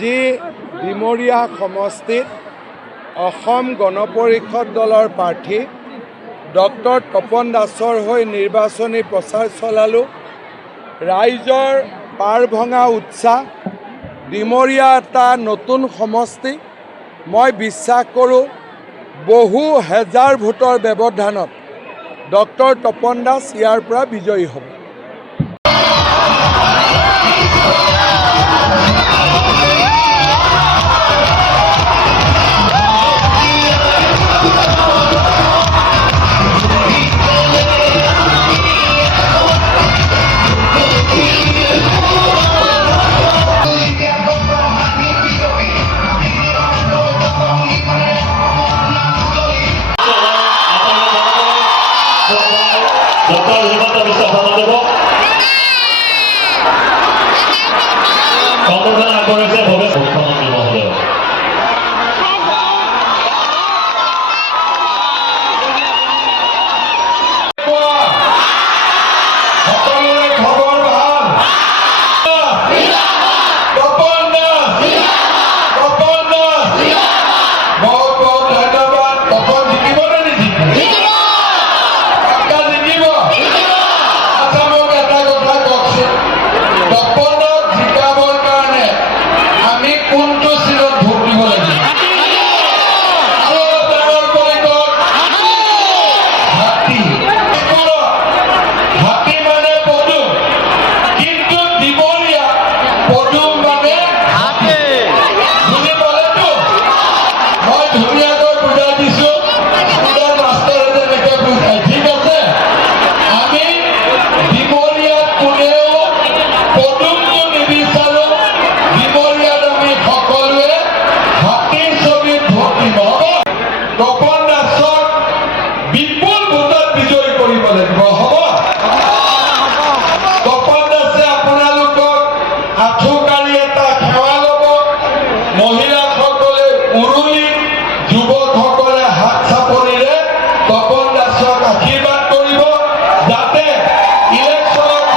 আজি ডিমৰীয়া সমষ্টিত অসম গণ পৰিষদ দলৰ প্ৰাৰ্থী ডক্টৰ তপন দাসৰ হৈ নিৰ্বাচনী প্ৰচাৰ চলালোঁ। ৰাইজৰ পাৰ ভঙা উৎসাহ, ডিমৰীয়া এটা নতুন সমষ্টি। মই বিশ্বাস কৰোঁ বহু হেজাৰ ভোটৰ ব্যৱধানত ডক্টৰ তপন দাস ইয়াৰ পৰা বিজয়ী হ'ব। ডক্টৰ হিমন্ত বিশ্ব শৰ্মাদেৱক সম্বৰ্ধনা আগবঢ়াইছে ভৱেশ মুখ্যমন্ত্ৰী মহোদয়। সকলোৰে খবৰ ভাল? তপন দাস, তপন দাস, বহুত বহুত ধন্যবাদ। তপন জিকিব নে নিজিকিব? তপনক জিকাবৰ কাৰণে আমি কোনটো চিৰত ভোট দিব লাগিব? আৰু ডাঙৰ পৰিষদ হাতী মানে পদুম, কিন্তু ডিমৰীয়া পদুম মানে বুজি পালেতো? মই ধুনীয়াকৈ বুজাই দিছোঁ, স্কুলৰ মাষ্টৰে যেনেকৈ বুজাই। ঠিক আছে, আমি ডিমৰীয়াত কোনেও পদুমটো নিবিচাৰো। ডিমৰীয়াত আমি সকলোৱে হাতীৰ ছবিত ভোট দিব। হ'ব? তপন দাসক বিপুল ভোটত বিজয়ী কৰিব লাগিব। হ'ব? তপন দাসে আপোনালোকক আঁঠুকাঢ়ি এটা সেৱা ল'ব। মহিলাসকলে উৰুলি, যুৱকসকলে হাত চাপৰিৰে তপন দাসক আশীৰ্বাদ কৰিব, যাতে ইলেকশ্যনত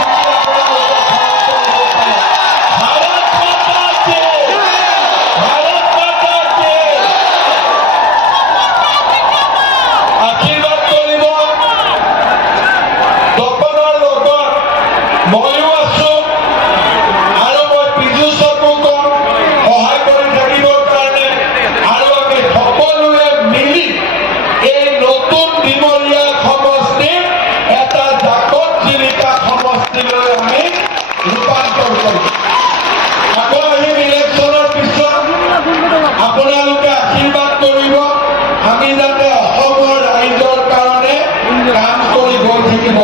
আশীৰ্বাদ কৰিব। তপনৰ লগত ময়ো আছোঁ আৰু মই পীযুষকো কম সহায় কৰি থাকিবৰ কাৰণে। আৰু আমি সকলোৱে মিলি এই নতুন ডিমৰীয়া সমষ্টিত এটা জাকত জিলিকা সমষ্টিলৈ আমি ৰূপান্তৰ কৰিম। আকৌ আহিম ইলেকশ্যনৰ পিছত, আপোনালোকে আশীৰ্বাদ কৰিব আমি যাতে অসমৰ ৰাইজৰ কাৰণে কাম কৰি গৈ থাকিব।